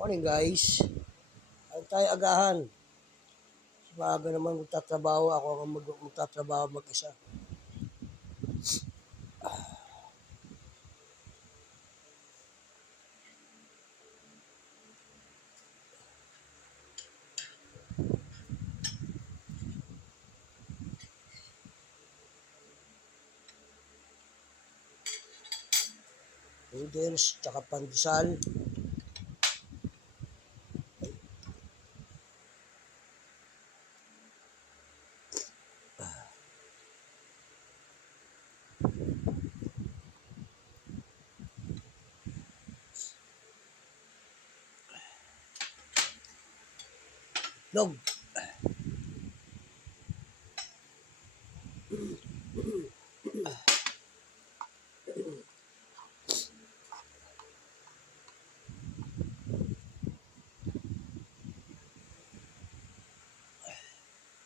Morning guys. Ang tayo agahan. Sa maaga naman magtatrabaho. Ako ang magtatrabaho mag-isa. Noodles, tsaka pandesal. Log.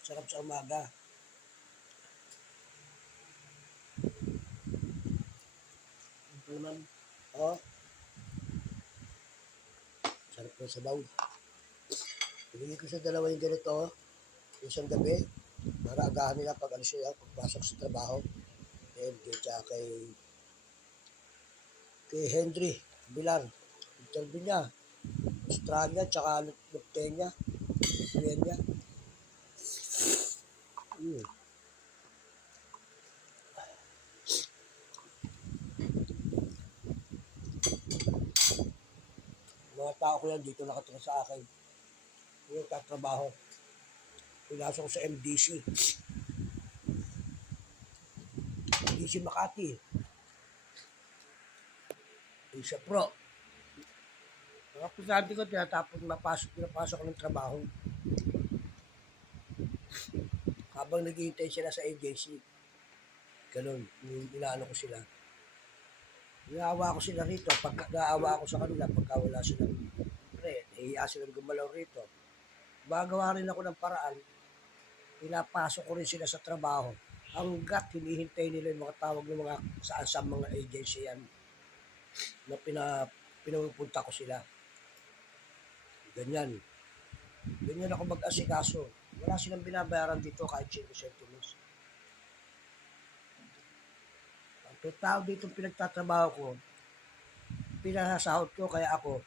Sarap sa umaga. Ito naman. Oh. Sarap ng sabaw. Pinigay ko sa dalawa yung ganito. Isang gabi. Para agahan nila pag alis nila. Pagpasok sa trabaho. And tsaka kay Henry Bilar. Interview niya. Australia tsaka Lutenia. Lutenia. Mga tao ko yan dito nakatira sa akin. Yung tatrabaho. Pinasok ko sa MDC. MDC Makati. Isa Pro. Mga pisante ko, pinapasok ko ng trabaho. Habang naghihintay sila sa agency. Ganun, inaano ko sila. Naawa ko sila rito. Naawa ako sa kanila pagka wala silang nahihiya silang gumalaw rito. Magawa rin ako ng paraan. Pinapasok ko rin sila sa trabaho. Hanggat hinihintay nila yung mga tawag ng mga saan mga agency yan na pinupunta ko sila. Ganyan. Ganyan ako mag-asikaso. Wala silang binabayaran dito kahit 5 centimos. Ang tao dito pinagtatrabaho ko, pinasahod ko kaya ako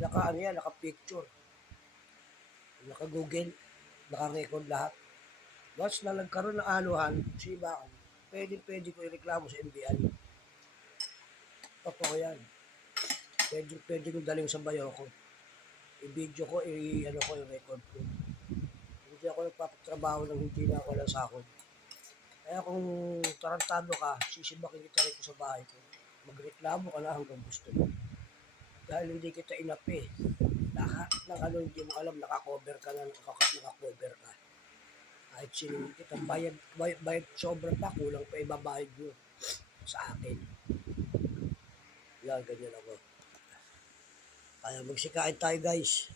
naka-picture. Naka-google, naka-record lahat. Once na nagkaroon ng anuhan, sibaan, pwede ko ireklamo sa MBI. Totoo yan. Pwede ko daling sa bayo ko. I-video ko, i-record ko. Hindi ako nagpapatrabaho ng hindi na ako ng sahod. Kaya kung tarantado ka, sisibakin kita rin sa bahay ko. Magreklamo ka na hanggang gusto mo. Dahil hindi kita inapi. Lahat ng hindi mo alam, nakakover ka na, nakakover ka. Kahit sinunod kita, bayad sobra pa, kulang pa ibabayad nyo sa akin. Yan, ganyan ako. Kaya magsikain tayo guys.